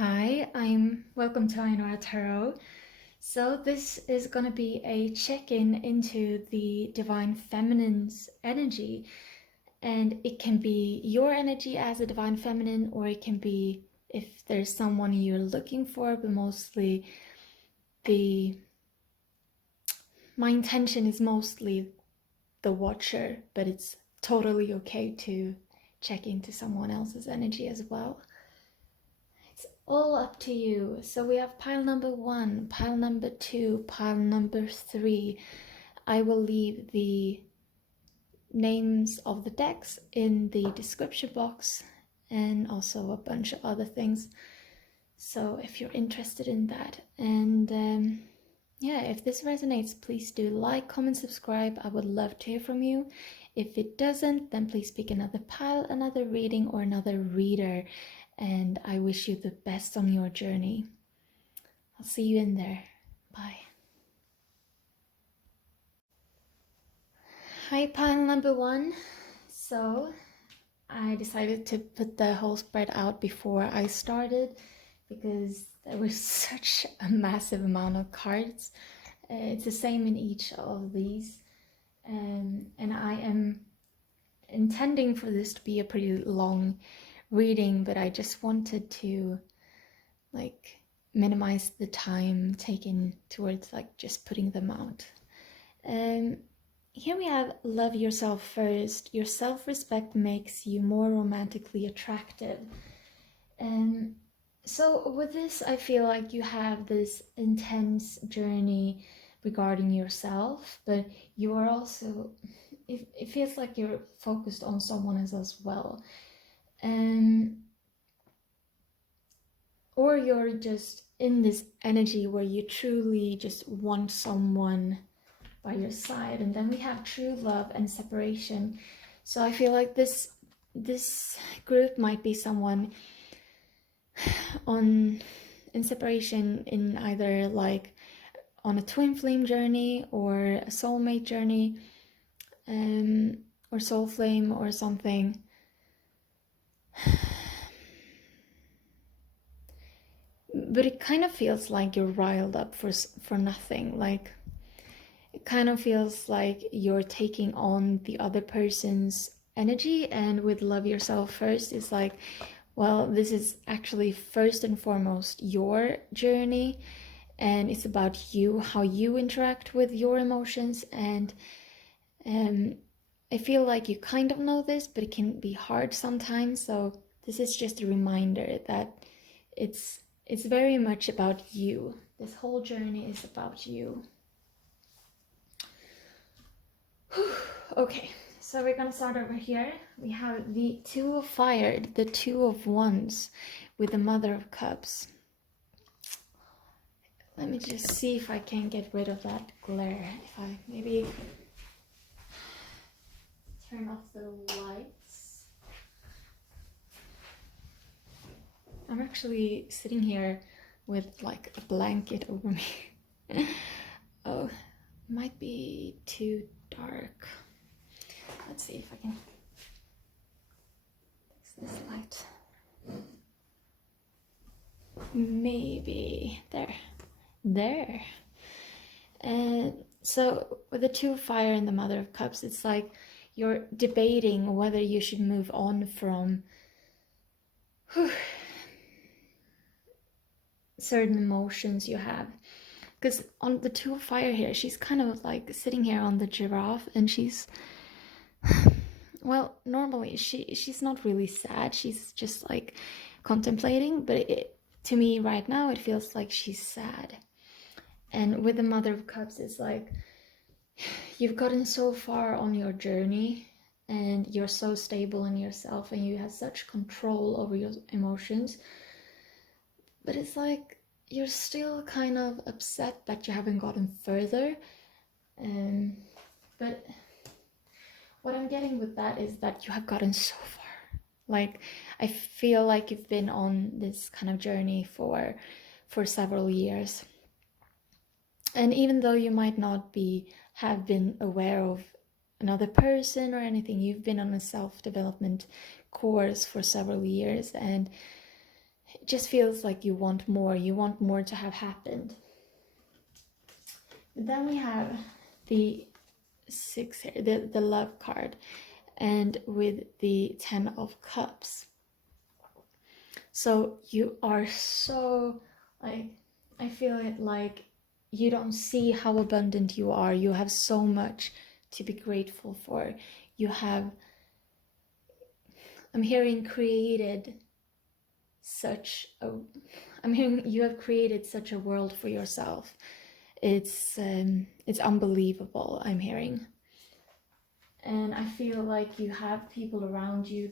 Hi, welcome to Aenora Tarot. So this is going to be a check-in into the divine feminine's energy, and it can be your energy as a divine feminine, or it can be if there's someone you're looking for, but mostly my intention is mostly the watcher, but it's totally okay to check into someone else's energy as well. All up to you. So we have pile number 1, pile number 2, pile number 3. I will leave the names of the decks in the description box and also a bunch of other things. So if you're interested in that, and yeah, if this resonates, please do like, comment, subscribe. I would love to hear from you. If it doesn't, then please pick another pile, another reading, or another reader. And I wish you the best on your journey. I'll see you in there. Bye. Hi, pile number 1. So I decided to put the whole spread out before I started because there was such a massive amount of cards. It's the same in each of these. And I am intending for this to be a pretty long reading, but I just wanted to minimize the time taken towards just putting them out. Here we have love yourself first. Your self-respect makes you more romantically attractive. And so with this, I feel like you have this intense journey regarding yourself, but you are also, it feels like you're focused on someone else as well. Or you're just in this energy where you truly just want someone by your side. And then we have true love and separation. So I feel like this group might be someone in separation, in either on a twin flame journey or a soulmate journey, or soul flame or something. But it kind of feels like you're riled up for nothing. It kind of feels like you're taking on the other person's energy. And with love yourself first, it's well, this is actually first and foremost your journey, and it's about you, how you interact with your emotions. And I feel like you kind of know this, but it can be hard sometimes. So this is just a reminder that it's very much about you. This whole journey is about you. Okay, so we're gonna start over here. We have the Two of Fire, the Two of Wands with the Mother of Cups. Let me just see if I can get rid of that glare. If I maybe turn off the lights. I'm actually sitting here with a blanket over me. Oh, might be too dark. Let's see if I can fix this light. Maybe there. And so with the Two of Fire and the Mother of Cups, it's like you're debating whether you should move on from certain emotions you have. Because on the Two of Fire here, she's kind of sitting here on the giraffe, and she's, well, normally she's not really sad. She's just contemplating, but to me right now it feels like she's sad. And with the Mother of Cups, it's you've gotten so far on your journey, and you're so stable in yourself, and you have such control over your emotions. But it's you're still kind of upset that you haven't gotten further. But what I'm getting with that is that you have gotten so far. I feel like you've been on this kind of journey for several years. And even though you might not have been aware of another person or anything, you've been on a self-development course for several years, and just feels like you want more to have happened. But then we have the 6 here, the love card, and with the 10 of Cups. So you are so, like, I feel it like you don't see how abundant you are. You have so much to be grateful for. You have, I'm hearing you have created such a world for yourself. It's unbelievable, I'm hearing. And I feel like you have people around you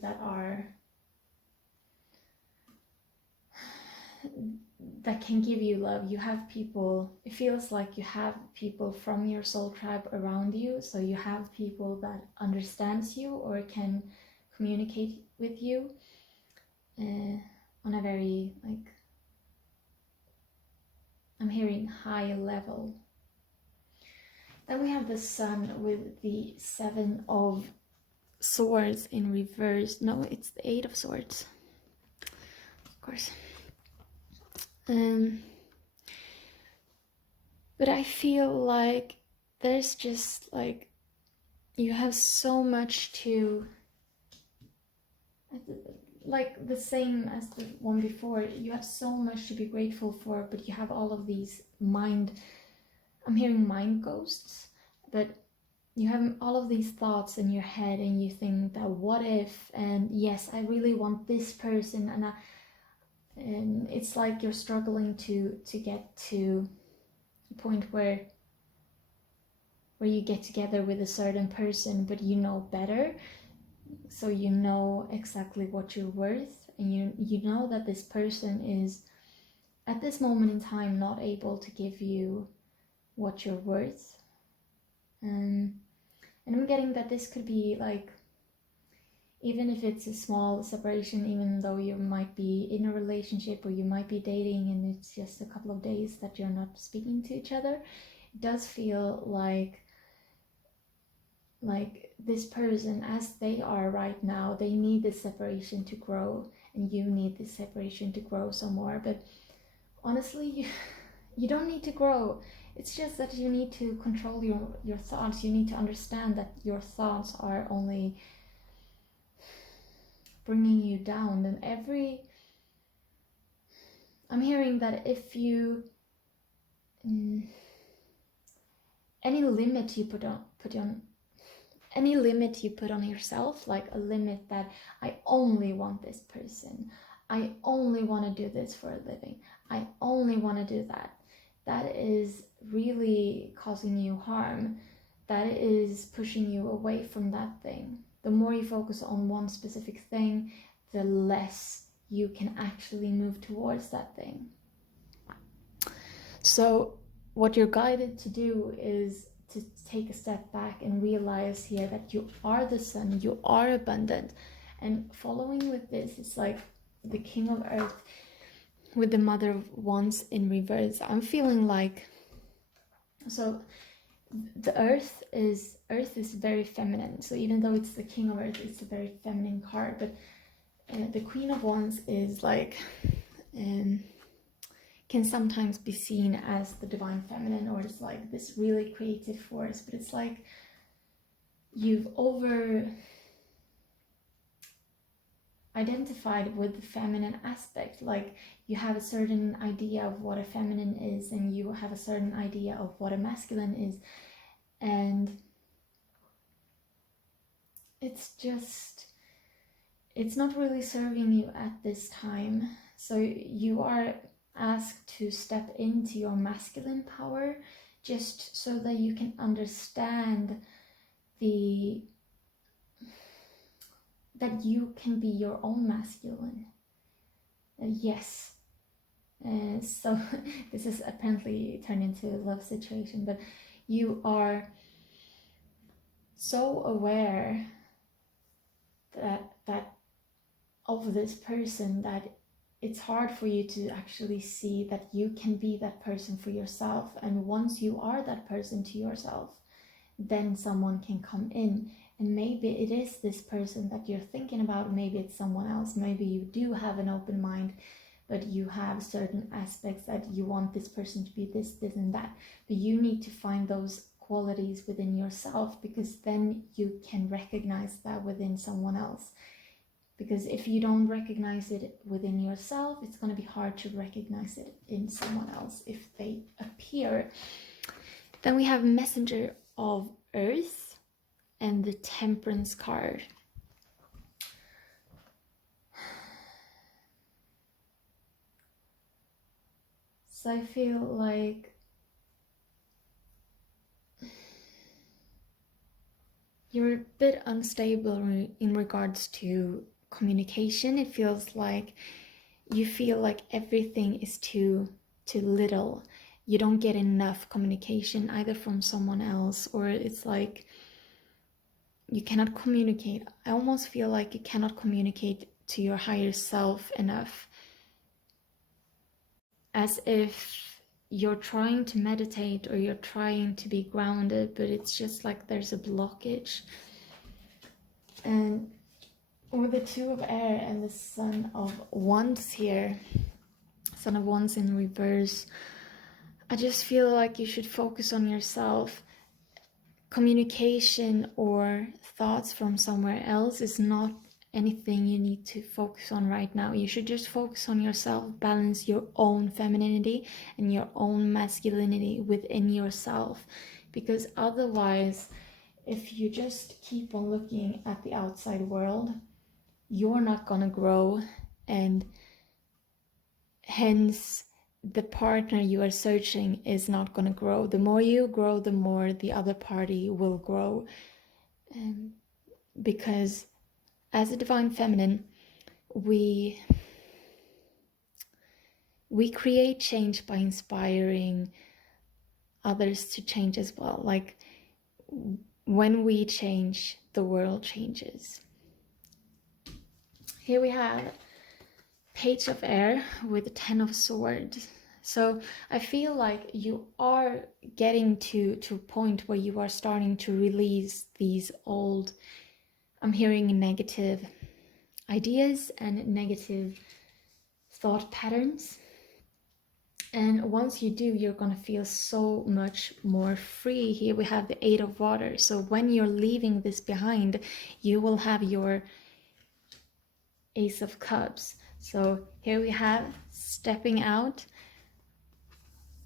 that can give you love. You have people, it feels like you have people from your soul tribe around you. So you have people that understands you or can communicate with you on a very, like, I'm hearing high level. Then we have the Sun with the 7 of Swords in reverse. No, it's the 8 of Swords, of course. But I feel like there's just, like, you have so much to, like the same as the one before, you have so much to be grateful for, but you have all of these I'm hearing mind ghosts, but you have all of these thoughts in your head and you think that what if, and yes, I really want this person, and it's like you're struggling to get to a point where you get together with a certain person, but you know better, so you know exactly what you're worth, and you know that this person is at this moment in time not able to give you what you're worth. And I'm getting that this could be like, even if it's a small separation, even though you might be in a relationship or you might be dating and it's just a couple of days that you're not speaking to each other, it does feel like this person, as they are right now, they need this separation to grow, and you need this separation to grow some more. But honestly, you don't need to grow. It's just that you need to control your thoughts. You need to understand that your thoughts are only bringing you down. And I'm hearing that if you any limit you put on yourself, like a limit that I only want this person, I only want to do this for a living, I only want to do that is really causing you harm. That is pushing you away from that thing. The more you focus on one specific thing, the less you can actually move towards that thing. So what you're guided to do is to take a step back and realize here that you are the Sun, you are abundant. And following with this, it's like the King of Earth with the Mother of Wands in reverse. I'm feeling like, so the Earth is very feminine. So even though it's the King of Earth, it's a very feminine card. But the Queen of Wands is like, can sometimes be seen as the divine feminine, or it's like this really creative force. But it's like you've identified with the feminine aspect. Like you have a certain idea of what a feminine is, and you have a certain idea of what a masculine is, and it's not really serving you at this time. So you are asked to step into your masculine power, just so that you can understand that you can be your own masculine. Yes. So this is apparently turned into a love situation, but you are so aware that of this person that it's hard for you to actually see that you can be that person for yourself. And once you are that person to yourself, then someone can come in, and maybe it is this person that you're thinking about, maybe it's someone else, maybe you do have an open mind, but you have certain aspects that you want this person to be this, this, and that. But you need to find those qualities within yourself, because then you can recognize that within someone else. Because if you don't recognize it within yourself, it's going to be hard to recognize it in someone else if they appear. Then we have Messenger of Earth and the Temperance card. So I feel like you're a bit unstable in regards to communication. It feels like you feel like everything is too little. You don't get enough communication either from someone else, or it's like you cannot communicate. I almost feel like you cannot communicate to your higher self enough, as if you're trying to meditate or you're trying to be grounded, but it's just like there's a blockage. And with the Two of Air and the Son of Wands here, Son of Wands in reverse, I just feel like you should focus on yourself. Communication or thoughts from somewhere else is not anything you need to focus on right now. You should just focus on yourself, balance your own femininity and your own masculinity within yourself. Because otherwise, if you just keep on looking at the outside world, you're not gonna grow, and hence the partner you are searching is not gonna grow. The more you grow, the more the other party will grow. Because as a divine feminine, we create change by inspiring others to change as well. Like when we change, the world changes. Here we have Page of Air with the 10 of Swords. So I feel like you are getting to a point where you are starting to release these old, I'm hearing negative ideas and negative thought patterns. And once you do, you're going to feel so much more free. Here we have the 8 of Water. So when you're leaving this behind, you will have your Ace of Cups. So here we have stepping out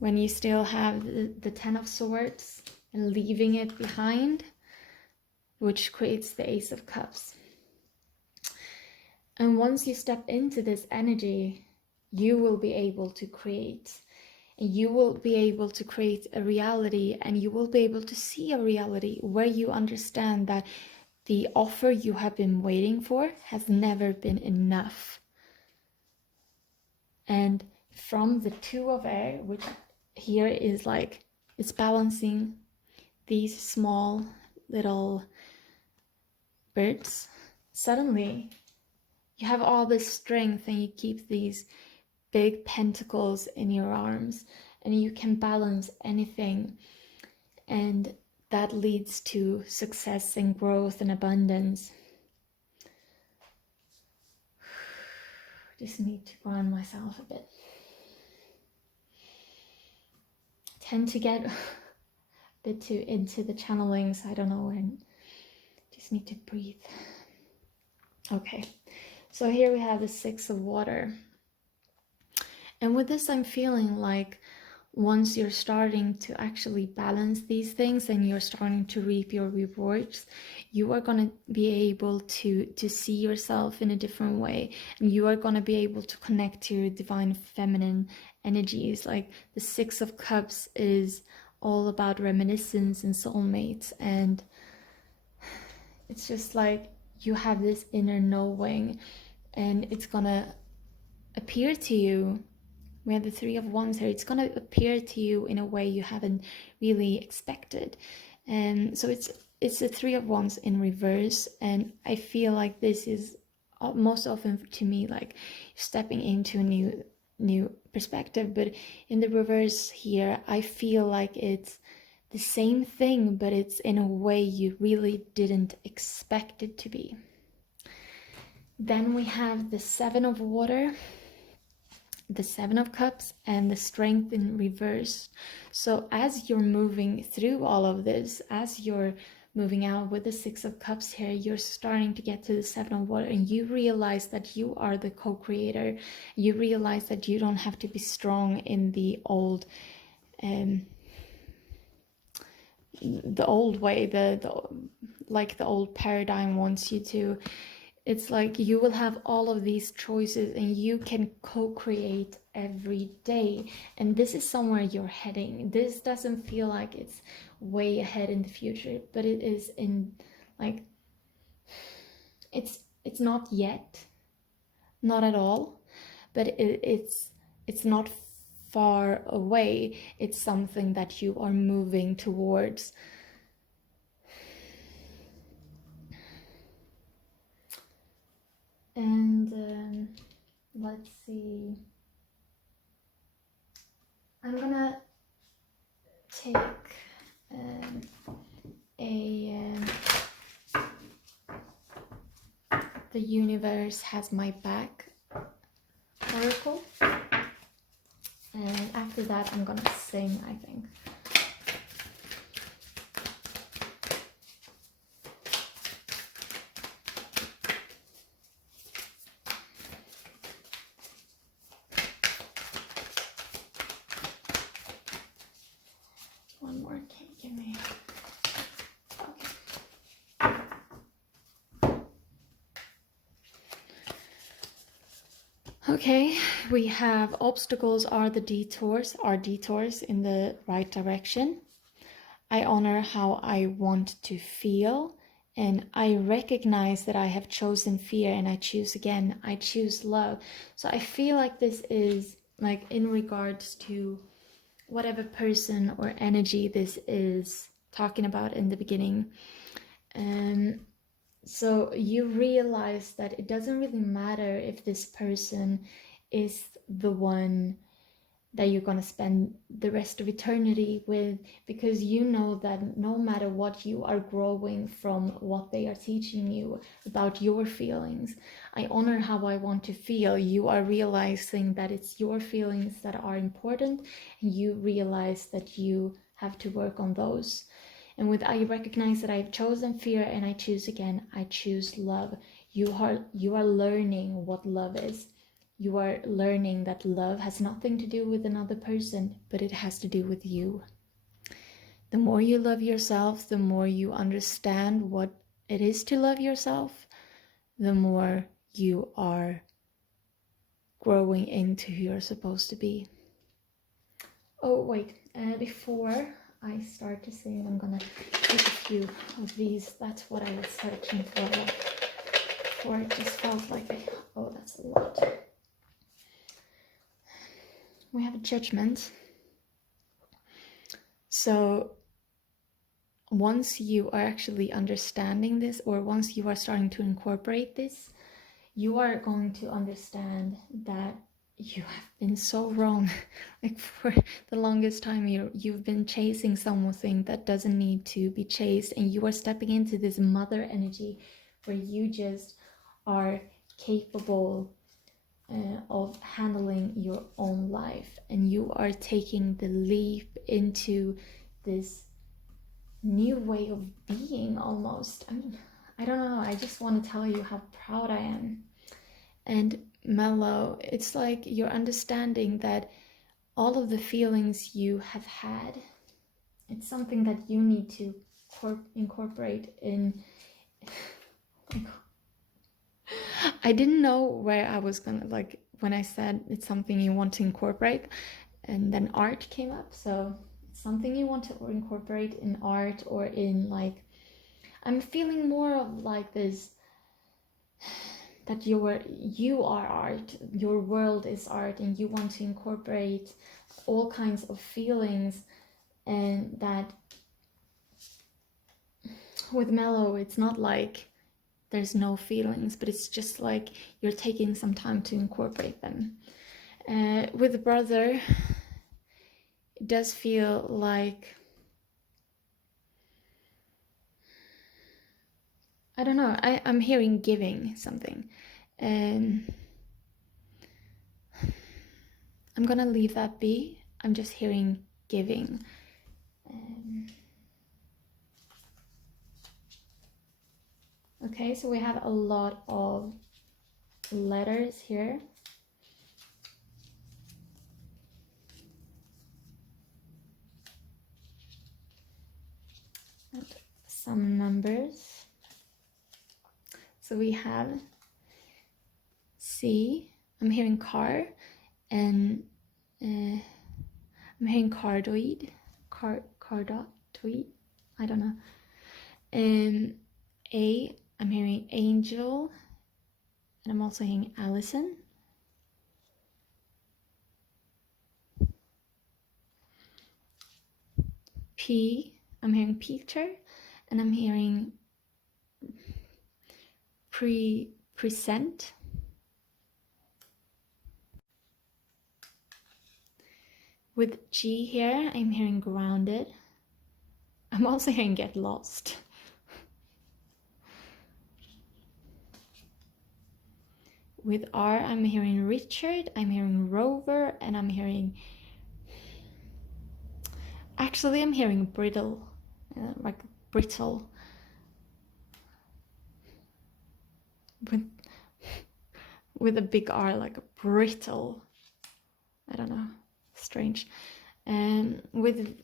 when you still have the 10 of Swords and leaving it behind, which creates the Ace of Cups. And once you step into this energy, you will be able to create. And you will be able to create a reality, and you will be able to see a reality where you understand that the offer you have been waiting for has never been enough. And from the 2 of Air, which here is like, it's balancing these small little birds, suddenly you have all this strength and you keep these big pentacles in your arms, and you can balance anything, and that leads to success and growth and abundance. Just need to ground myself a bit. Tend to get a bit too into the channelings, I don't know when. Just need to breathe. Okay, so here we have the 6 of Water. And with this, I'm feeling like once you're starting to actually balance these things and you're starting to reap your rewards, you are going to be able to see yourself in a different way. And you are going to be able to connect to your divine feminine energies. Like the 6 of Cups is all about reminiscence and soulmates. And it's just like you have this inner knowing, and it's going to appear to you. We have the 3 of Wands here. It's going to appear to you in a way you haven't really expected. And so it's the 3 of Wands in reverse. And I feel like this is most often to me like stepping into a new perspective. But in the reverse here, I feel like it's the same thing, but it's in a way you really didn't expect it to be. Then we have the 7 of Water the Seven of Cups and the Strength in reverse. So as you're moving through all of this, as you're moving out with the Six of Cups here, you're starting to get to the Seven of Water, and you realize that you are the co-creator. You realize that you don't have to be strong in the old way, like the old paradigm wants you to. It's like you will have all of these choices and you can co-create every day. And this is somewhere you're heading. This doesn't feel like it's way ahead in the future, but it is in, like, it's not yet, not at all, but it's not far away. It's something that you are moving towards. And let's see, I'm gonna take the Universe Has My Back Oracle, and after that I'm gonna sing, I think. One more, can you give me? Okay, we have obstacles are detours in the right direction. I honor how I want to feel, and I recognize that I have chosen fear and I choose again. I choose love. So I feel like this is like in regards to whatever person or energy this is talking about in the beginning. So you realize that it doesn't really matter if this person is the one that you're going to spend the rest of eternity with, because you know that no matter what, you are growing from what they are teaching you about your feelings. I honor how I want to feel. You are realizing that it's your feelings that are important, and you realize that you have to work on those. And with I recognize that I've chosen fear and I choose again, I choose love. You are learning what love is. You are learning that love has nothing to do with another person, but it has to do with you. The more you love yourself, the more you understand what it is to love yourself, the more you are growing into who you're supposed to be. Oh, wait, before I start to sing, I'm gonna take a few of these. That's what I was searching for. It just felt like, oh, that's a lot. We have a Judgment. So once you are actually understanding this, or once you are starting to incorporate this, you are going to understand that you have been so wrong. Like for the longest time, you've been chasing something that doesn't need to be chased, and you are stepping into this mother energy where you just are capable of handling your own life, and you are taking the leap into this new way of being almost. I mean, I don't know, I just want to tell you how proud I am. And Mellow, it's like you're understanding that all of the feelings you have had, it's something that you need to incorporate in. I didn't know where I was gonna, like, when I said it's something you want to incorporate, and then art came up. So it's something you want to incorporate in art, or in, like, I'm feeling more of like this, that you are art, your world is art, and you want to incorporate all kinds of feelings. And that with Mellow, it's not like there's no feelings, but it's just like you're taking some time to incorporate them. With the Brother, it does feel like, I don't know, I'm hearing giving something. I'm gonna leave that be. I'm just hearing giving. Okay, so we have a lot of letters here. And some numbers. So we have C, I'm hearing car, and I'm hearing cardoid, cardoid, I don't know. A, I'm hearing angel, and I'm also hearing Allison. P, I'm hearing Peter, and I'm hearing present. With G here, I'm hearing grounded. I'm also hearing get lost. With R, I'm hearing Richard, I'm hearing rover, and I'm hearing... Actually, I'm hearing brittle, like brittle. With a big R, like a brittle. I don't know, strange. And with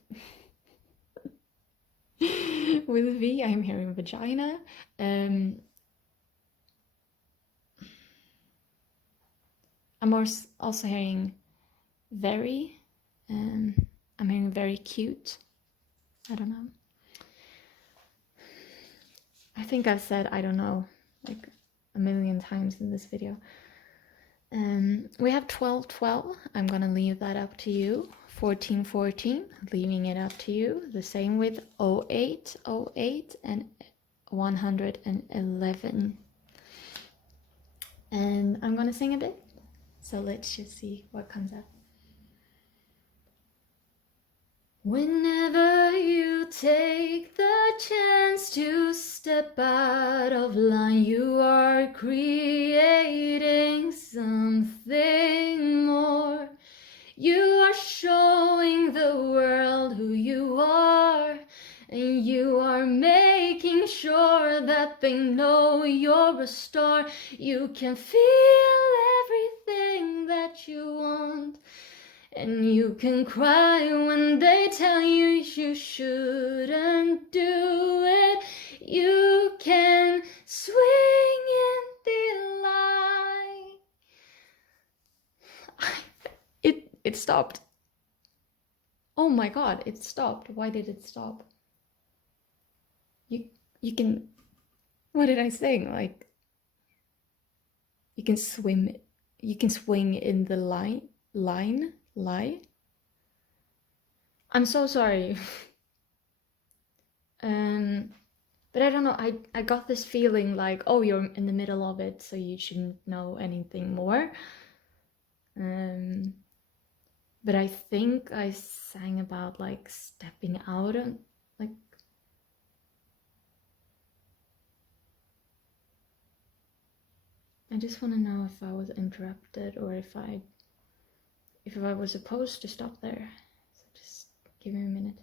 V, I'm hearing vagina. I'm also hearing very. I'm hearing very cute. I don't know. I think I've said I don't know like a million times in this video. We have 12-12. I'm gonna leave that up to you. 14-14, leaving it up to you. The same with 08-08 and 111. And I'm gonna sing a bit. So let's just see what comes up. Whenever you take the chance to step out of line, you are creating something more. You are showing the world who you are, and you are making sure that they know you're a star. You can feel everything that you want. And you can cry when they tell you you shouldn't do it. You can swing in the light. It stopped. Oh my god, it stopped. Why did it stop? You can... What did I sing? Like, you can swim. You can swing in the line. I'm so sorry. But I don't know, I got this feeling like, oh, you're in the middle of it, so you shouldn't know anything more. But I think I sang about like stepping out and like... I just want to know if I was interrupted or if I was supposed to stop there. So just give me a minute.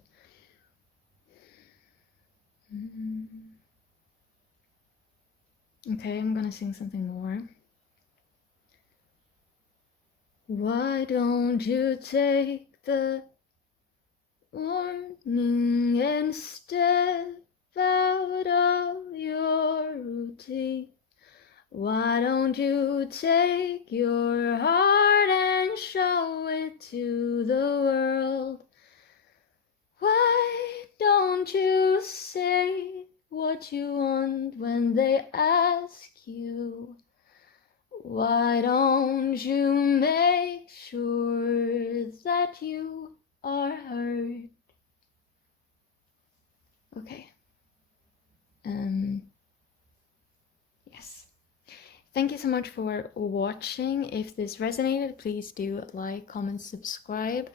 Okay, I'm gonna sing something more. Why don't you take the warning and step out of your routine? Why don't you take your heart and show it to the world? Why don't you say what you want when they ask you? Why don't you make sure that you are heard? Okay. Yes. Thank you so much for watching. If this resonated, please do like, comment, subscribe.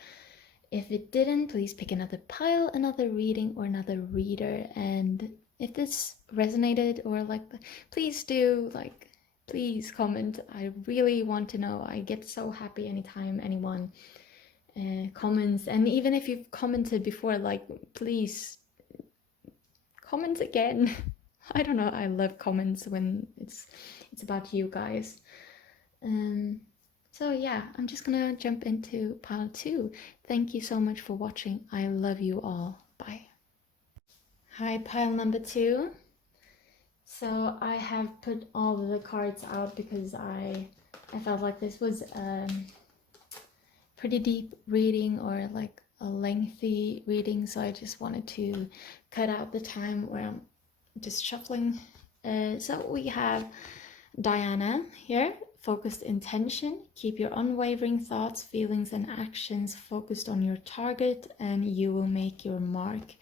If it didn't, please pick another pile, another reading, or another reader. And if this resonated or like, please do like please comment. I really want to know. I get so happy anytime anyone comments, and even if you've commented before, like, please comment again. I don't know, I love comments when it's about you guys. So yeah, I'm just gonna jump into pile 2. Thank you so much for watching. I love you all. Bye. Hi, pile number 2. So I have put all the cards out because I felt like this was pretty deep reading, or like a lengthy reading, so I just wanted to cut out the time where I'm just shuffling. So we have Diana here. Focused intention. Keep your unwavering thoughts, feelings, and actions focused on your target, and you will make your mark.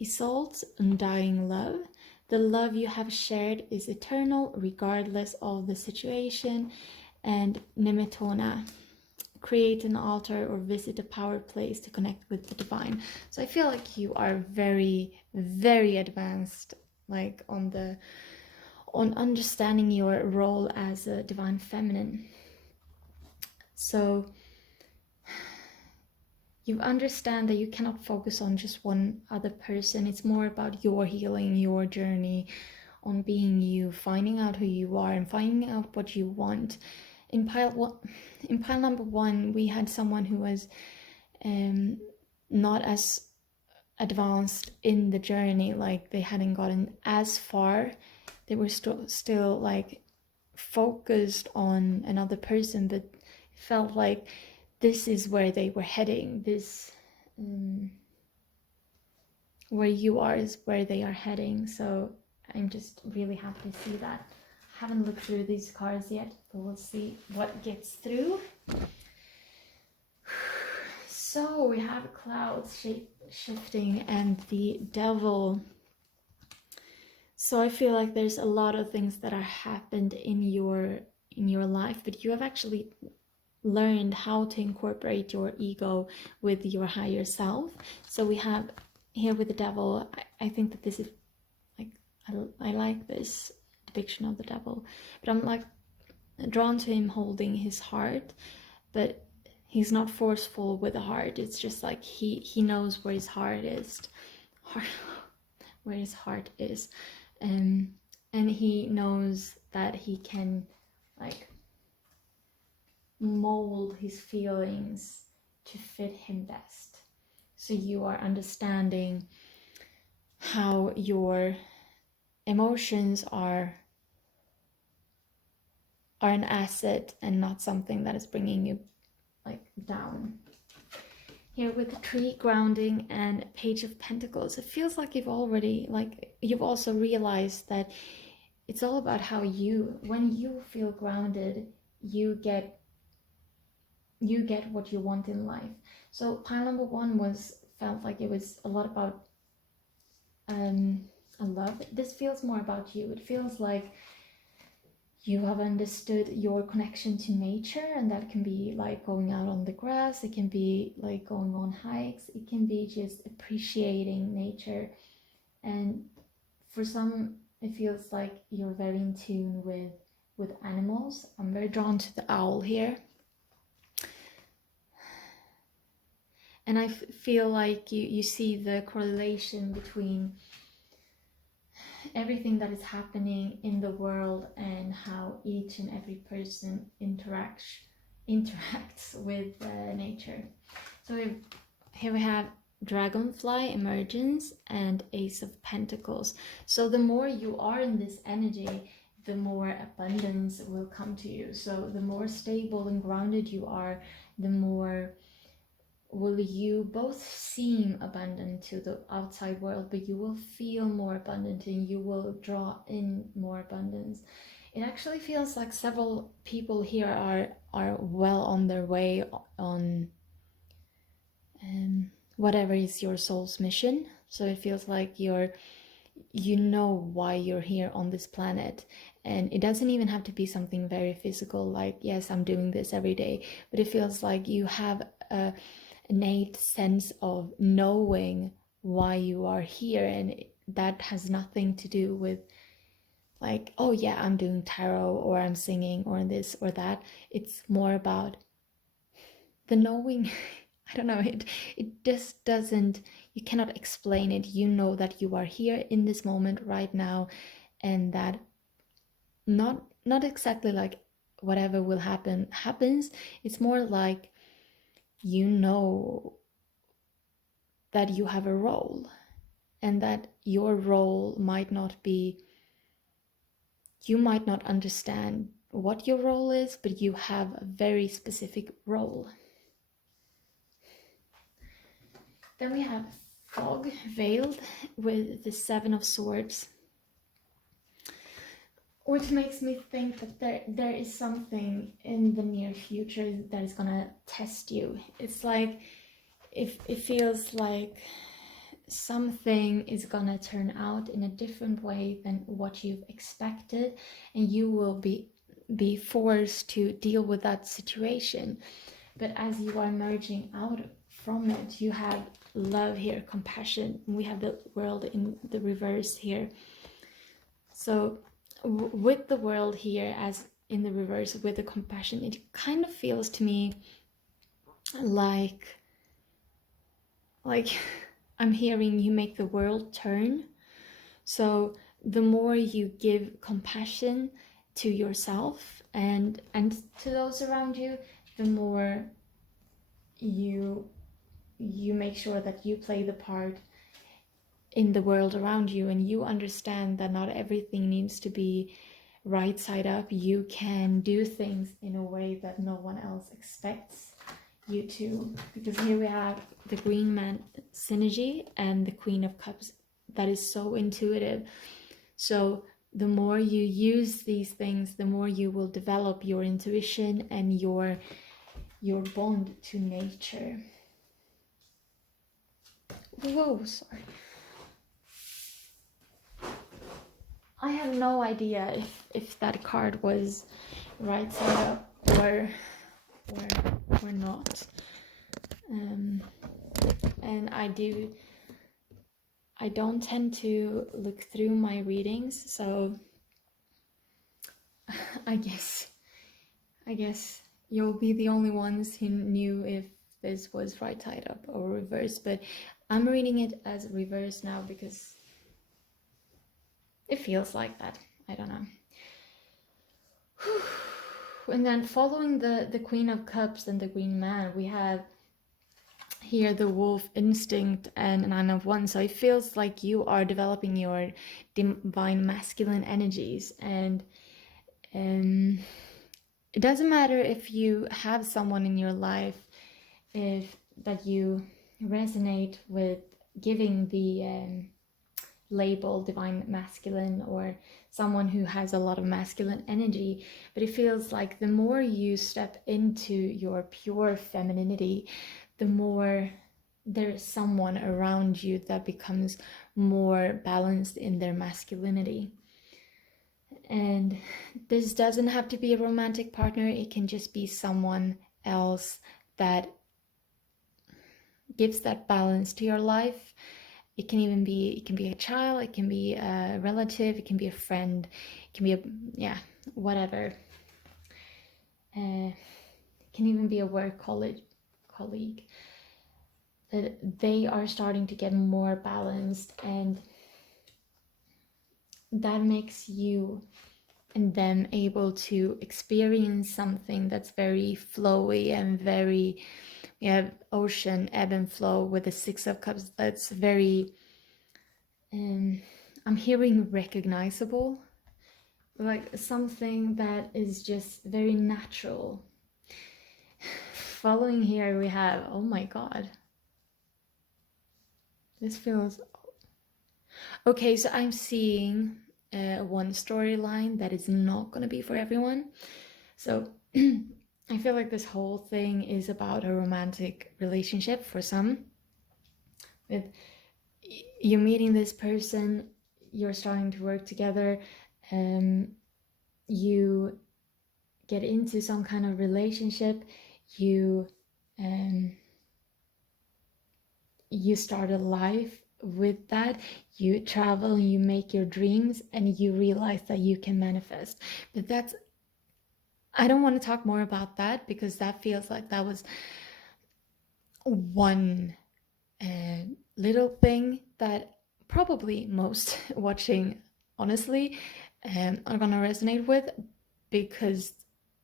Isolde's undying love. The love you have shared is eternal, regardless of the situation. And Nemetona. Create an altar or visit a power place to connect with the divine. So I feel like you are very, very advanced, like on understanding your role as a divine feminine. So you understand that you cannot focus on just one other person. It's more about your healing, your journey, on being you, finding out who you are and finding out what you want. In pile number 1, we had someone who was not as advanced in the journey, like they hadn't gotten as far. They were still like focused on another person, but felt like this is where they were heading. This where you are is where they are heading. So I'm just really happy to see that. Haven't looked through these cards yet, but we'll see what gets through. So we have clouds shifting and the devil. So I feel like there's a lot of things that are happened in your life, but you have actually learned how to incorporate your ego with your higher self. So we have here with the devil, I think that this is like, I like this depiction of the devil, but I'm like drawn to him holding his heart, but he's not forceful with the heart. It's just like he knows where his heart is, and he knows that he can like mold his feelings to fit him best. So you are understanding how your emotions are an asset and not something that is bringing you like down. Here with the tree grounding and Page of Pentacles, it feels like you've also realized that it's all about how when you feel grounded, you get what you want in life. So pile number 1 felt like it was a lot about love. This feels more about you. It feels like you have understood your connection to nature, and that can be like going out on the grass, it can be like going on hikes, it can be just appreciating nature. And for some, it feels like you're very in tune with animals. I'm very drawn to the owl here. And I feel like you see the correlation between everything that is happening in the world and how each and every person interacts with nature. So here we have Dragonfly Emergence and Ace of Pentacles. So the more you are in this energy, the more abundance will come to you. So the more stable and grounded you are, the more will you both seem abundant to the outside world, but you will feel more abundant and you will draw in more abundance. It actually feels like several people here are well on their way on whatever is your soul's mission. So it feels like you know why you're here on this planet, and it doesn't even have to be something very physical, like yes, I'm doing this every day, but it feels like you have a innate sense of knowing why you are here, and that has nothing to do with like, oh yeah, I'm doing tarot or I'm singing or this or that. It's more about the knowing. I don't know, it just doesn't, you cannot explain it. You know that you are here in this moment right now, and that not exactly like whatever will happen happens. It's more like you know that you have a role, and that your role might not be, you might not understand what your role is, but you have a very specific role. Then we have fog veiled with the Seven of Swords, which makes me think that there is something in the near future that is gonna test you. It's like, if it feels like something is gonna turn out in a different way than what you've expected, and you will be forced to deal with that situation. But as you are merging out from it, you have love here, compassion. We have the world in the reverse here. So with the world here as in the reverse with the compassion, it kind of feels to me like I'm hearing you make the world turn. So the more you give compassion to yourself and to those around you, the more you make sure that you play the part in the world around you, and you understand that not everything needs to be right side up. You can do things in a way that no one else expects you to, because here we have the Green Man synergy and the Queen of Cups that is so intuitive. So the more you use these things, the more you will develop your intuition and your bond to nature. Whoa, sorry. I have no idea if that card was right side up or not. And I don't tend to look through my readings, so I guess you'll be the only ones who knew if this was right side up or reverse, but I'm reading it as reverse now because it feels like that. I don't know. And then following the Queen of Cups and the Green Man, we have here the Wolf Instinct and Nine of Wands. So it feels like you are developing your divine masculine energies, and it doesn't matter if you have someone in your life that you resonate with giving the label divine masculine, or someone who has a lot of masculine energy, but it feels like the more you step into your pure femininity, the more there is someone around you that becomes more balanced in their masculinity. And this doesn't have to be a romantic partner. It can just be someone else that gives that balance to your life. It can even be, it can be a child, it can be a relative, it can be a friend, it can be a, whatever. It can even be a work colleague. That they are starting to get more balanced, and that makes you and them able to experience something that's very flowy and very, we have ocean ebb and flow with the Six of Cups. That's very I'm hearing recognizable, like something that is just very natural. Following here we have, oh my god, this feels okay. So I'm seeing one storyline that is not going to be for everyone. So I feel like this whole thing is about a romantic relationship for some. With you meeting this person, you're starting to work together, you get into some kind of relationship, you start a life with that, you travel, you make your dreams, and you realize that you can manifest. But that's, I don't want to talk more about that, because that feels like that was one little thing that probably most watching, honestly, are gonna resonate with, because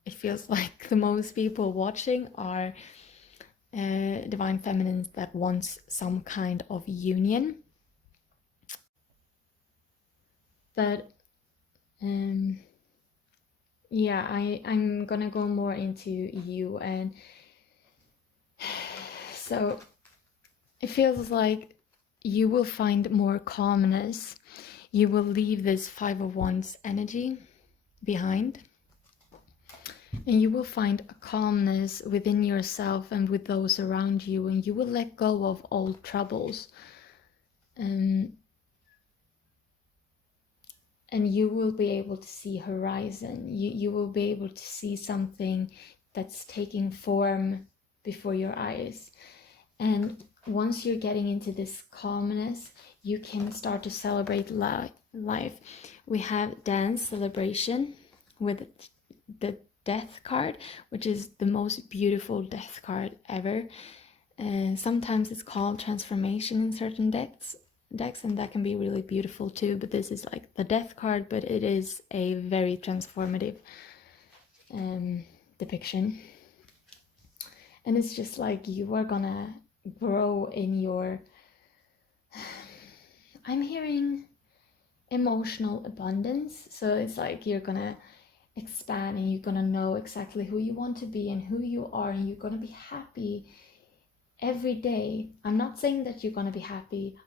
it feels like the most people watching are divine feminines that wants some kind of union. But yeah, I'm gonna go more into you, and so it feels like you will find more calmness. You will leave this Five of Wands energy behind, and you will find a calmness within yourself and with those around you, and you will let go of old troubles. And you will be able to see horizon. You will be able to see something that's taking form before your eyes. And once you're getting into this calmness, you can start to celebrate life. We have dance celebration with the death card, which is the most beautiful death card ever. And sometimes it's called transformation in certain decks, and that can be really beautiful too. But this is like the death card, but it is a very transformative depiction. And it's just like you are gonna grow in your, I'm hearing emotional abundance. So it's like you're gonna expand, and you're gonna know exactly who you want to be and who you are, and you're gonna be happy every day. I'm not saying that you're gonna be happy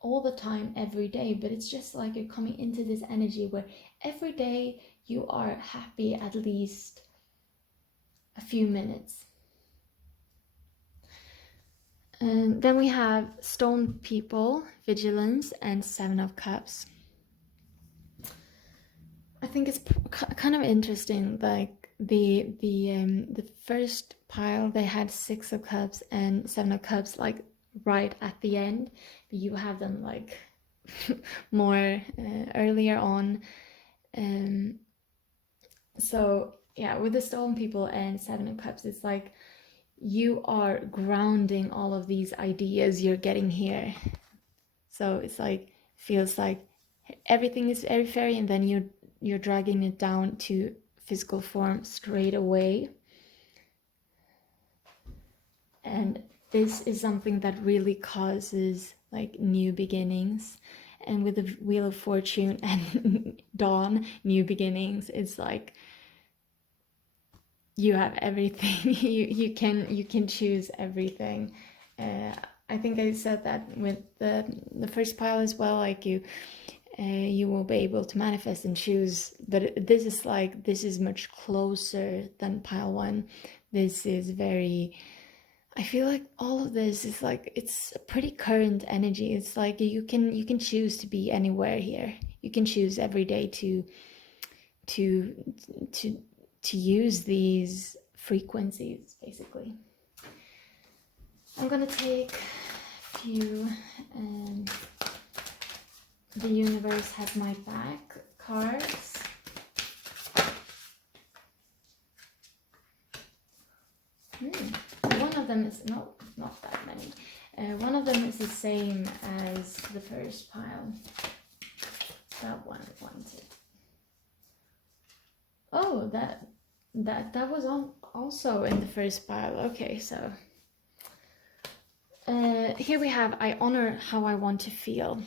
all the time every day, but it's just like you're coming into this energy where every day you are happy at least a few minutes. And then we have Stone People, Vigilance, and Seven of Cups. I think it's kind of interesting, like the first pile, they had Six of Cups and Seven of Cups like right at the end, but you have them like more earlier on. So yeah, with the Stone People and Seven of Cups, it's like you are grounding all of these ideas you're getting here. So it's like, feels like everything is very fairy, and then you're dragging it down to physical form straight away. And this is something that really causes like new beginnings. And with the Wheel of Fortune and Dawn, new beginnings, it's like you have everything. you can choose everything. I think I said that with the first pile as well, like you will be able to manifest and choose. But this is like, this is much closer than pile one. This is very, I feel like all of this is like, it's a pretty current energy. It's like you can choose to be anywhere here. You can choose every day to use these frequencies, basically. I'm gonna take a few The Universe Has My Back cards. One of them is, no, not that many. One of them is the same as the first pile. That one wanted. Oh, that was also in the first pile. Okay, so here we have, I honor how I want to feel.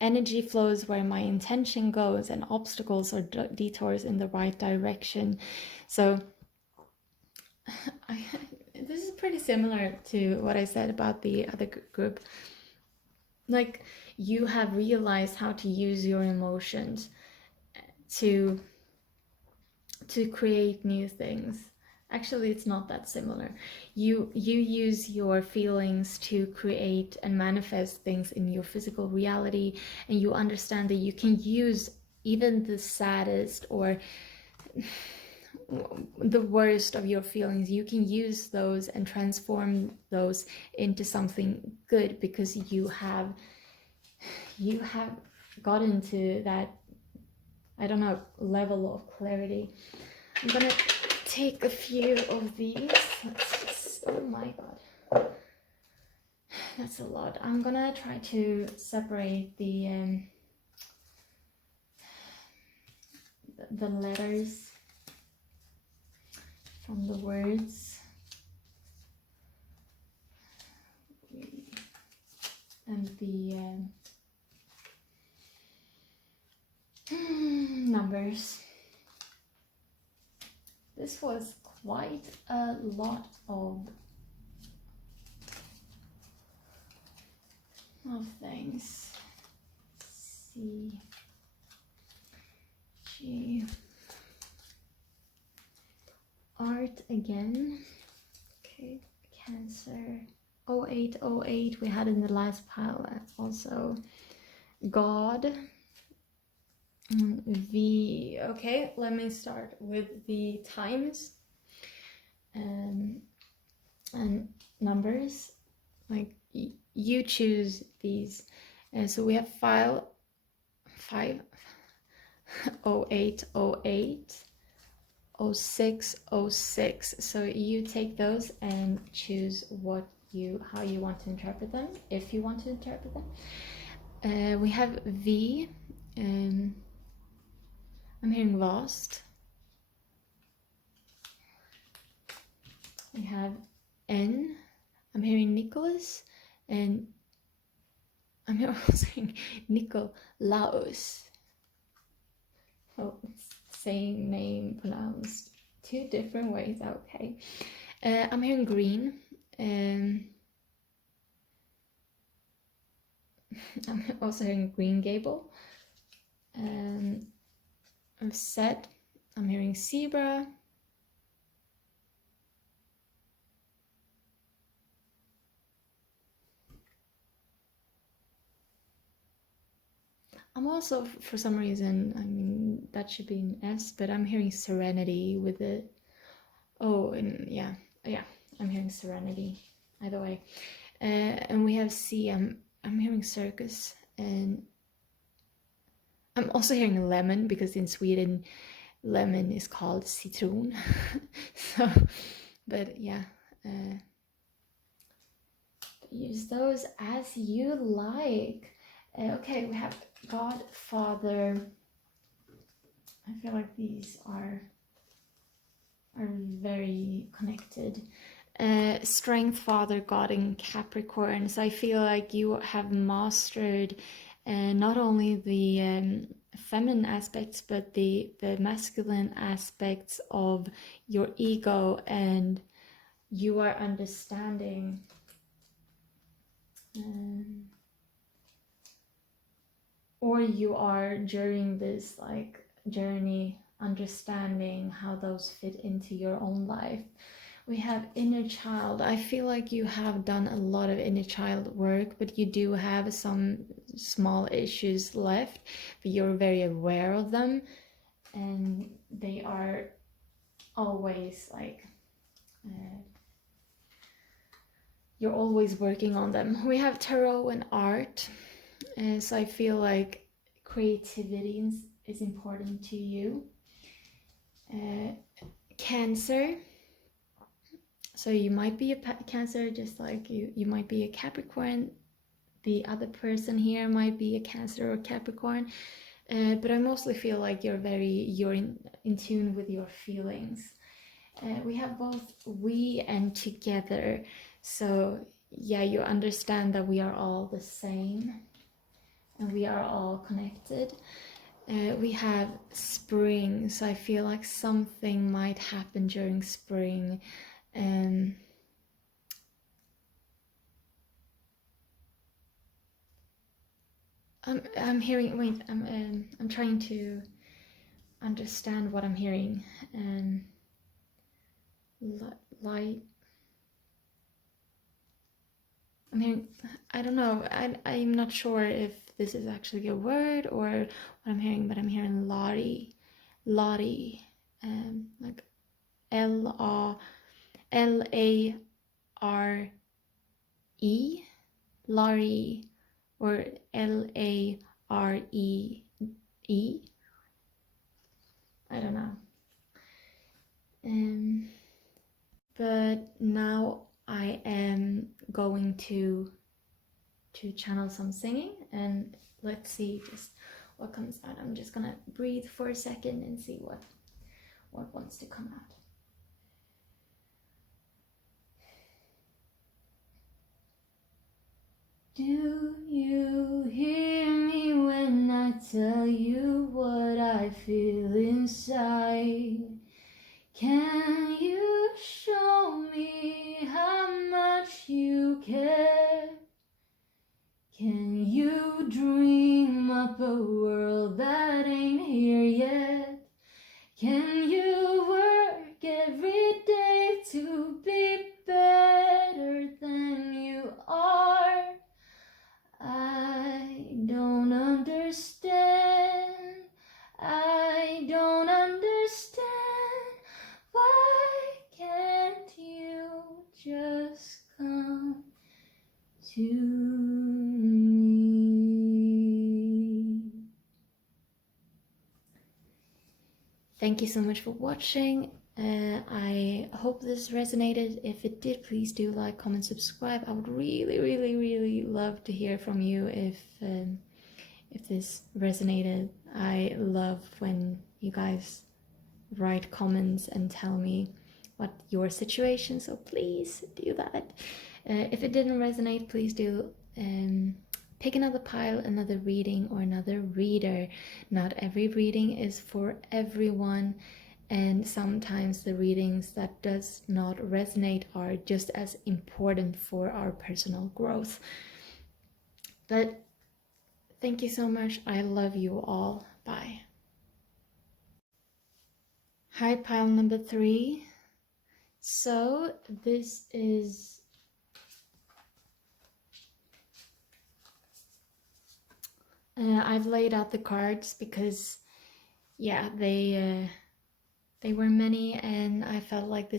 Energy flows where my intention goes, and obstacles or detours in the right direction. So this is pretty similar to what I said about the other group. Like, you have realized how to use your emotions to create new things. Actually, it's not that similar. You use your feelings to create and manifest things in your physical reality, and you understand that you can use even the saddest or the worst of your feelings. You can use those and transform those into something good, because you have you have gotten to that, I don't know, level of clarity. I'm gonna take a few of these. Let's just, oh my god, that's a lot. I'm gonna try to separate the letters from the words and the numbers. This was quite a lot of things. C, G, art again. Okay, Cancer. 0808 we had in the last pile. Also God. V. Okay, let me start with the times and numbers. Like you choose these. So we have file 50808 0606. So you take those and choose how you want to interpret them, if you want to interpret them. We have V. I'm hearing vast. We have N. I'm hearing Nicholas, and I'm also hearing Nicolaus. Oh, it's same name pronounced two different ways. Okay. I'm hearing green. I'm also hearing Green Gable. I've said I'm hearing zebra. I'm also, for some reason, I mean, that should be an S, but I'm hearing serenity with it. Oh, and yeah, I'm hearing serenity, either way. And we have C, I'm hearing circus, and I'm also hearing lemon, because in Sweden, lemon is called citron. So, but yeah, use those as you like. Okay, we have God, Father. I feel like these are very connected. Strength, Father, God in Capricorn. So I feel like you have mastered not only the feminine aspects, but the masculine aspects of your ego, and you are understanding or you are during this like journey understanding how those fit into your own life. We have inner child. I feel like you have done a lot of inner child work, but you do have some small issues left, but you're very aware of them, and they are always like you're always working on them. We have tarot and art. So I feel like creativity is important to you. Cancer. So you might be a Cancer, just like you might be a Capricorn. The other person here might be a Cancer or Capricorn. But I mostly feel like you're in tune with your feelings. We have both we and together. So yeah, you understand that we are all the same and we are all connected. We have spring, so I feel like something might happen during spring. I'm hearing. Wait, I'm trying to understand what I'm hearing. Light. I'm hearing. I don't know. I'm not sure if this is actually a word or what I'm hearing, but I'm hearing Lottie, like L-A-R-E, Laurie, or L-A-R-E-E. I don't know. But now I am going to channel some singing, and let's see just what comes out. I'm just gonna breathe for a second and see what wants to come out. Do you hear me when I tell you what I feel inside? Can you show me how much you care? Can you dream up a world that ain't here yet? Can you work every day to be better than you are? I don't understand. I don't understand. Why can't you just come to me? Thank you so much for watching. I hope this resonated. If it did, please do like, comment, subscribe. I would really love to hear from you if this resonated. I love when you guys write comments and tell me what your situation, so please do that. If it didn't resonate, please do pick another pile, another reading, or another reader. Not every reading is for everyone, and sometimes the readings that does not resonate are just as important for our personal growth. But thank you so much. I love you all. Bye. Hi, pile number 3. So this is I've laid out the cards because, yeah, they were many, and I felt like I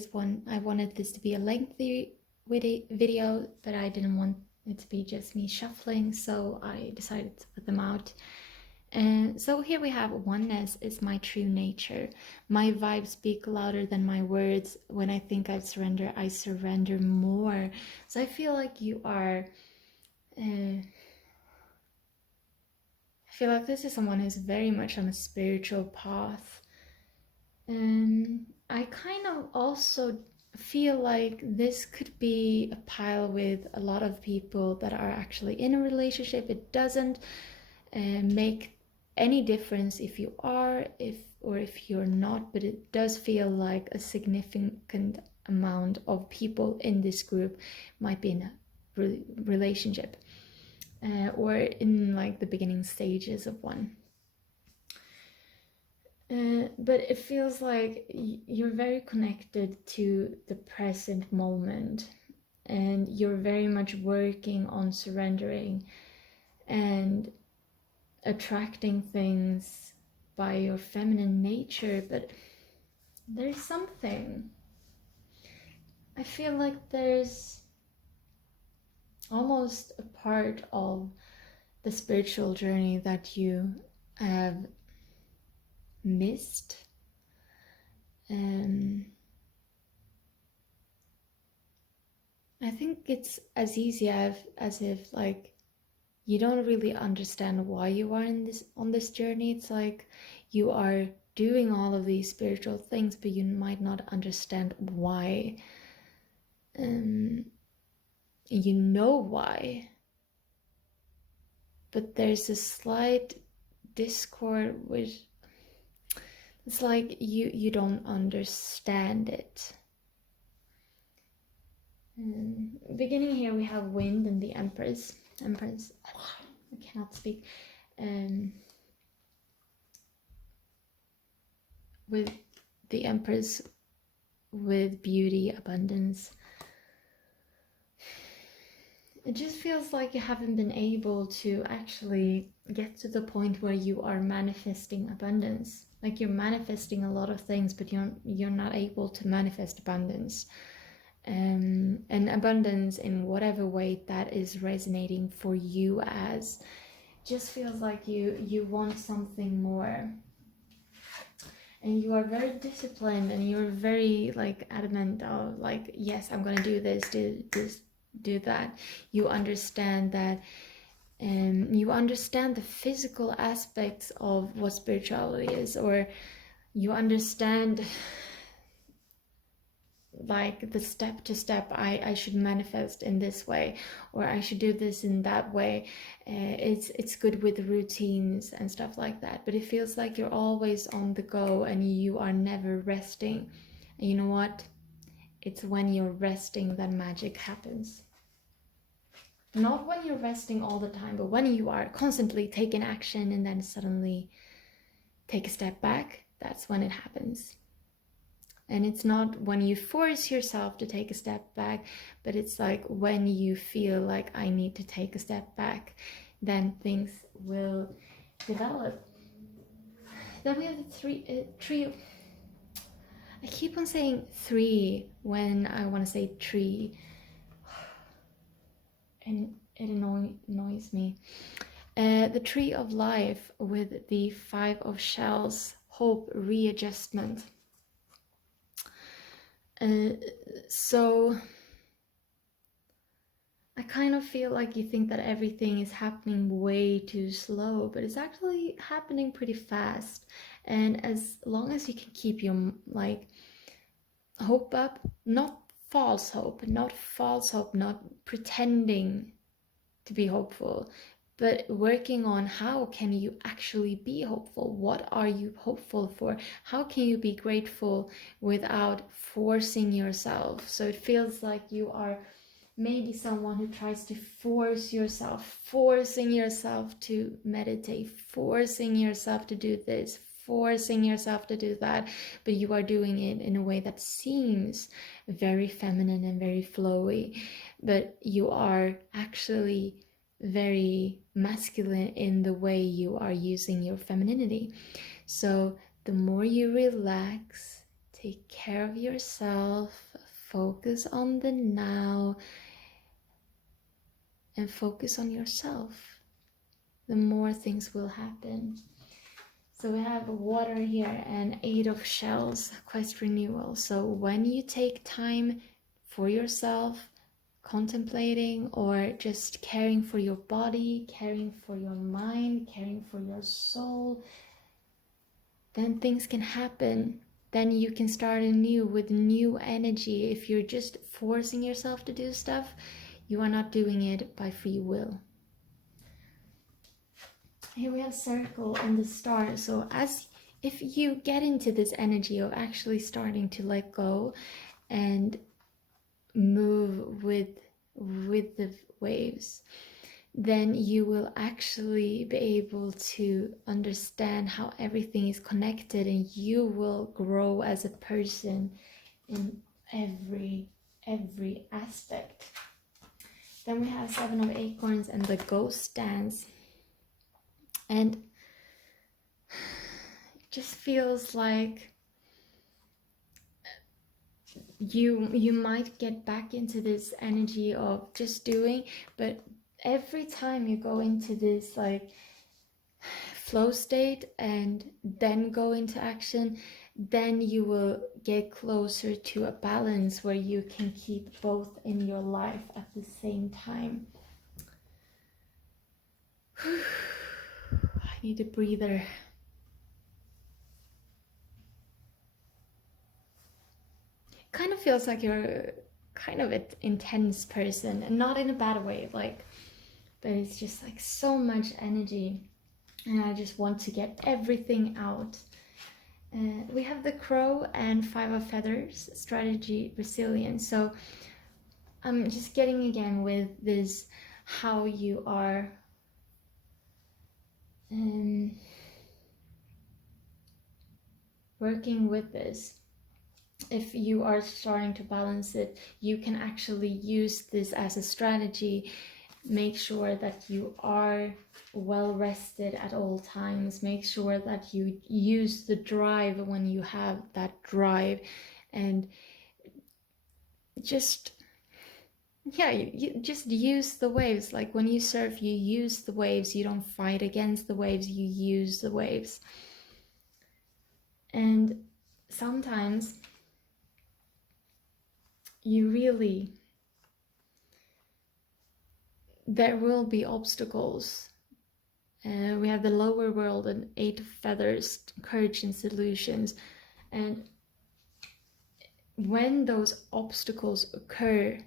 wanted this to be a lengthy video, but I didn't want it to be just me shuffling, so I decided to put them out. And so here we have oneness is my true nature. My vibes speak louder than my words. When I think I surrender more. So I feel like you are... I feel like this is someone who's very much on a spiritual path. And I kind of also feel like this could be a pile with a lot of people that are actually in a relationship. It doesn't make any difference if you are, or if you're not, but it does feel like a significant amount of people in this group might be in a relationship. Or in like the beginning stages of one. But it feels like you're very connected to the present moment, and you're very much working on surrendering and attracting things by your feminine nature. But there's something, I feel like there's almost a part of the spiritual journey that you have missed. I think it's as easy as if like you don't really understand why you are on this journey. It's like you are doing all of these spiritual things, but you might not understand why. You know why, but there's a slight discord with, it's like you don't understand it. Beginning here we have wind and the Empress. I cannot speak. With the Empress, with beauty, abundance. It just feels like you haven't been able to actually get to the point where you are manifesting abundance. Like you're manifesting a lot of things, but you're not able to manifest abundance. and abundance in whatever way that is resonating for you, as just feels like you want something more, and you are very disciplined, and you're very like adamant of like, yes, I'm gonna do this, do that. You understand that, you understand the physical aspects of what spirituality is, or you understand like the step to step, I should manifest in this way, or I should do this in that way. It's good with routines and stuff like that, but it feels like you're always on the go and you are never resting. And you know what? It's when you're resting that magic happens. Not when you're resting all the time, but when you are constantly taking action and then suddenly take a step back, that's when it happens. And it's not when you force yourself to take a step back, but it's like when you feel like I need to take a step back, then things will develop. Then we have the tree. I keep on saying three when I want to say tree, and it annoys me. The tree of life with the 5 of shells, hope, readjustment. So I kind of feel like you think that everything is happening way too slow, but it's actually happening pretty fast. And as long as you can keep your like hope up, not false hope, not pretending to be hopeful, but working on how can you actually be hopeful. What are you hopeful for? How can you be grateful without forcing yourself? So it feels like you are maybe someone who tries to forcing yourself to meditate, forcing yourself to do this, forcing yourself to do that, but you are doing it in a way that seems very feminine and very flowy, but you are actually very masculine in the way you are using your femininity. So the more you relax, take care of yourself, focus on the now, and focus on yourself, the more things will happen. So we have water here and 8 of shells, quest renewal. So when you take time for yourself, contemplating or just caring for your body, caring for your mind, caring for your soul, then things can happen. Then you can start anew with new energy. If you're just forcing yourself to do stuff, you are not doing it by free will. Here we have circle and the star. So as if you get into this energy of actually starting to let go and move with the waves, then you will actually be able to understand how everything is connected, and you will grow as a person in every aspect. Then we have 7 of acorns and the ghost dance, and it just feels like you might get back into this energy of just doing, but every time you go into this like flow state and then go into action, then you will get closer to a balance where you can keep both in your life at the same time. I need a breather. Kind of feels like you're kind of an intense person, and not in a bad way, like, but it's just like so much energy, and I just want to get everything out. We have the crow and 5 of feathers, strategy, resilience. So I'm just getting again with this, how you are working with this. If you are starting to balance it, you can actually use this as a strategy. Make sure that you are well rested at all times. Make sure that you use the drive when you have that drive, and just, yeah, you just use the waves. Like when you surf, you use the waves. You don't fight against the waves, you use the waves. And sometimes you really, there will be obstacles. We have the lower world and 8 of feathers, courage and solutions. And when those obstacles occur,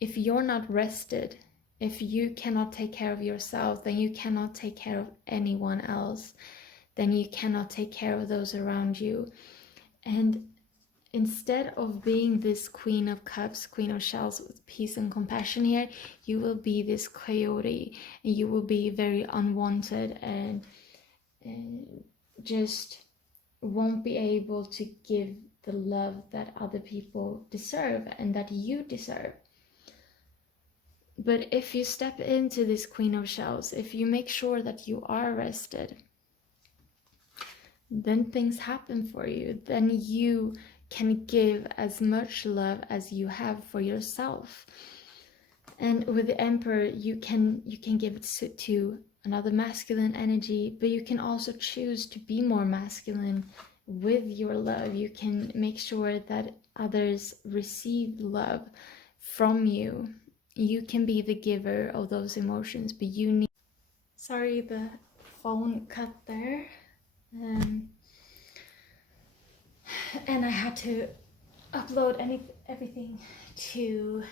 if you're not rested, if you cannot take care of yourself, then you cannot take care of anyone else. Then you cannot take care of those around you. And instead of being this Queen of Cups, Queen of Shells with peace and compassion here, you will be this coyote, and you will be very unwanted and just won't be able to give the love that other people deserve and that you deserve. But if you step into this Queen of Shells, if you make sure that you are rested, then things happen for you. Then you can give as much love as you have for yourself. And with the Emperor, you can give it to another masculine energy, but you can also choose to be more masculine with your love. You can make sure that others receive love from you. You can be the giver of those emotions, but you need... Sorry, the phone cut there. And I had to upload everything to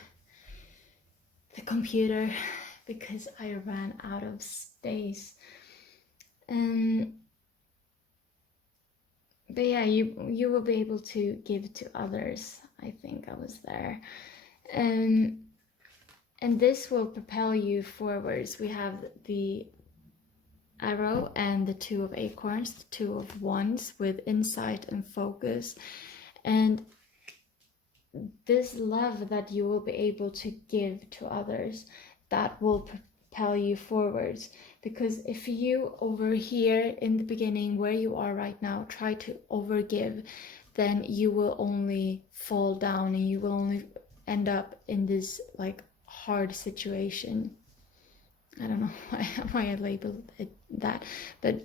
the computer because I ran out of space. But yeah, you will be able to give to others. I think I was there. And this will propel you forwards. We have the arrow and the 2 of acorns, the 2 of wands with insight and focus. And this love that you will be able to give to others, that will propel you forwards. Because if you over here in the beginning where you are right now try to overgive, then you will only fall down and you will only end up in this like hard situation. I don't know why I labeled it that, but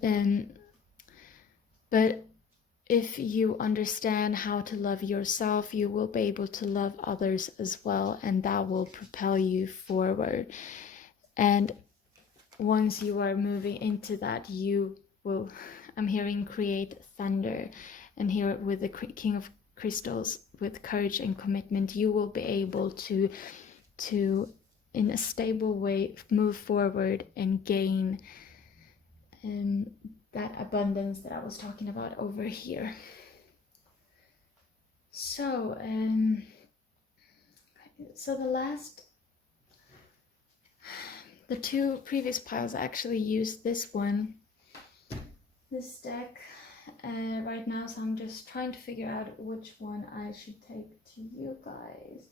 if you understand how to love yourself, you will be able to love others as well, and that will propel you forward. And once you are moving into that, you will, I'm hearing, create thunder, and here with the King of Crystals, with courage and commitment, you will be able to in a stable way move forward and gain that abundance that I was talking about over here. So the 2 previous piles, I actually used this deck right now, so I'm just trying to figure out which one I should take to you guys.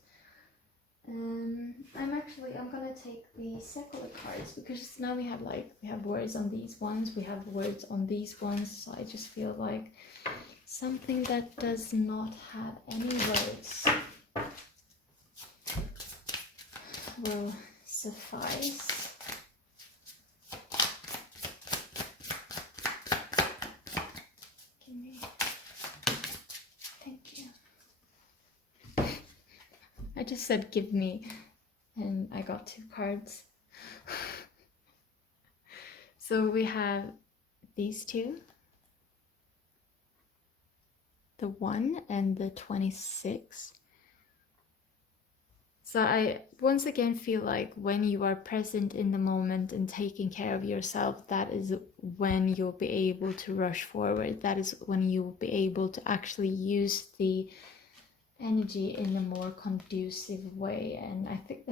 I'm gonna take the Ceccoli cards, because now we have words on these ones, we have words on these ones, so I just feel like something that does not have any words will suffice. Thank you. I just said give me, and I got 2 cards. So we have these 2, the 1 and the 26. So I once again feel like when you are present in the moment and taking care of yourself, that is when you'll be able to rush forward. That is when you'll be able to actually use the energy in a more conducive way. And I think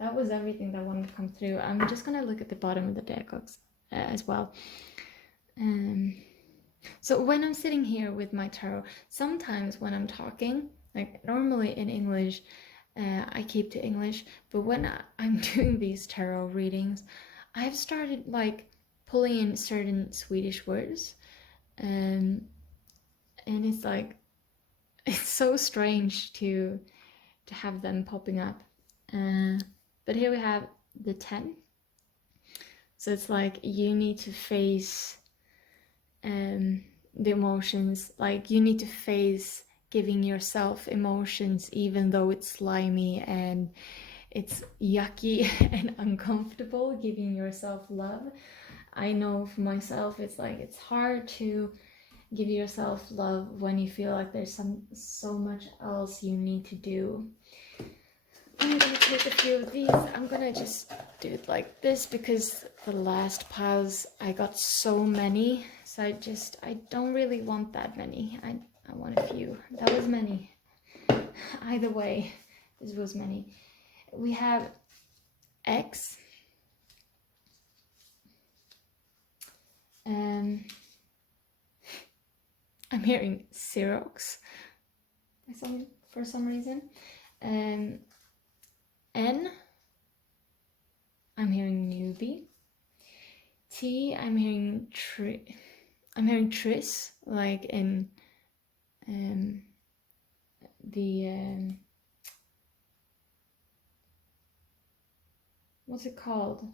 that was everything that wanted to come through. I'm just gonna look at the bottom of the deck as well. So when I'm sitting here with my tarot, sometimes when I'm talking, like normally in English, I keep to English, but when I'm doing these tarot readings, I've started like pulling in certain Swedish words, and it's like, it's so strange to to have them popping up. But here we have the 10. So it's like you need to face the emotions, like you need to face giving yourself emotions even though it's slimy and it's yucky and uncomfortable, giving yourself love. I know for myself, it's like it's hard to give yourself love when you feel like there's so much else you need to do. I'm gonna take a few of these. I'm gonna just do it like this because the last piles I got so many, so I don't really want that many. I want a few. That was many. Either way, this was many. We have X. I'm hearing Xerox for some reason. N. I'm hearing newbie. T. I'm hearing Tris, like in the what's it called?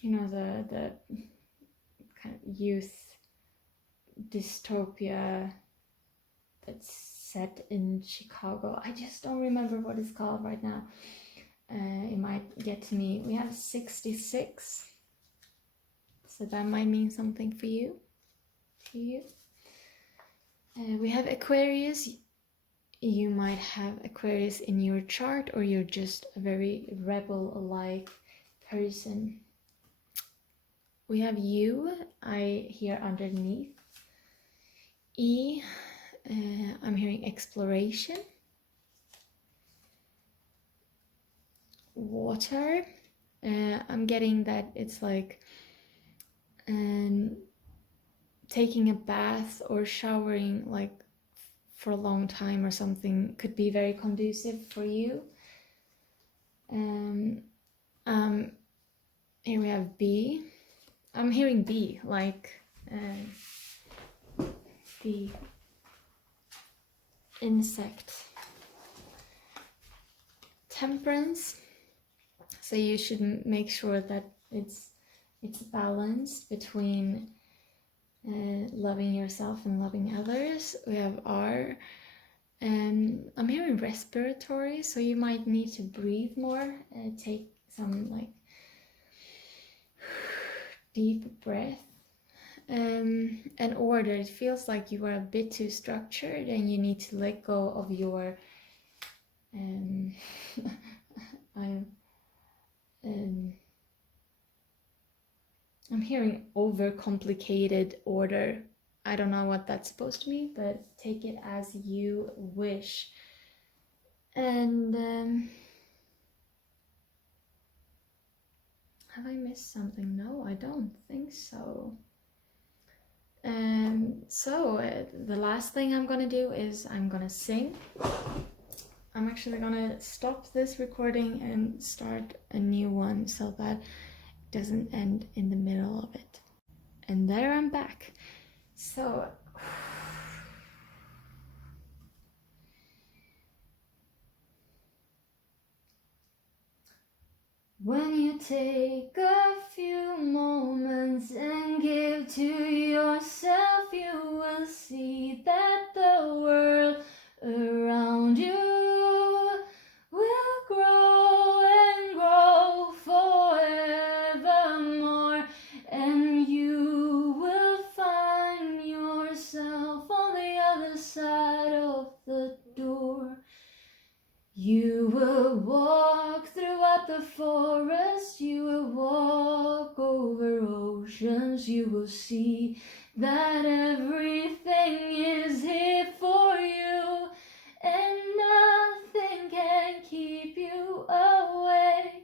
You know, the kind of youth dystopia that's set in Chicago. I just don't remember what it's called right now. It might get to me. We have 66, so that might mean something for you. We have Aquarius. You might have Aquarius in your chart, or you're just a very rebel-like person. We have U, I hear underneath. E, I'm hearing exploration. Water, I'm getting that it's like taking a bath or showering like for a long time or something could be very conducive for you. Here we have B. I'm hearing B, like the insect. Temperance. So you should make sure that it's balanced between loving yourself and loving others. We have R. I'm hearing respiratory, so you might need to breathe more. Take some like deep breath. And order. It feels like you are a bit too structured and you need to let go of your I'm hearing overcomplicated order. I don't know what that's supposed to mean, but take it as you wish. And have I missed something? No, I don't think so. The last thing I'm gonna do is I'm gonna sing. I'm actually gonna stop this recording and start a new one so that it doesn't end in the middle of it. And there I'm back. So when you take a few moments and give to yourself, you will see that the world around you will grow and grow forevermore, and you will find yourself on the other side of the door. You will walk throughout the forest, you will walk over oceans, you will see that everything is here for you, and nothing can keep you away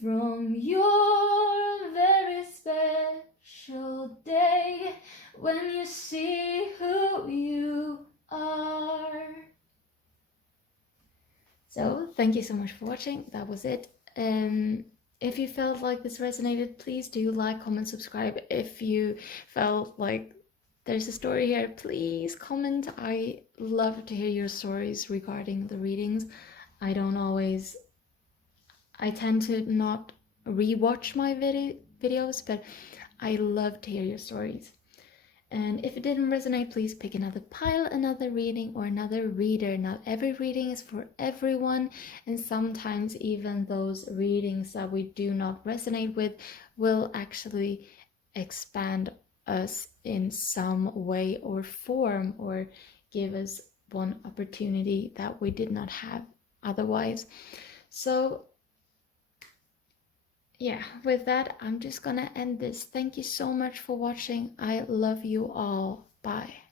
from your very special day when you see who you are. So thank you so much for watching. That was it. If you felt like this resonated, please do like, comment, subscribe. If you felt like there's a story here, please comment. I love to hear your stories regarding the readings. I tend to not rewatch my videos, but I love to hear your stories. And if it didn't resonate, please pick another pile, another reading, or another reader. Not every reading is for everyone, and sometimes even those readings that we do not resonate with will actually expand us in some way or form, or give us one opportunity that we did not have otherwise. So yeah, with that, I'm just gonna end this. Thank you so much for watching. I love you all. Bye.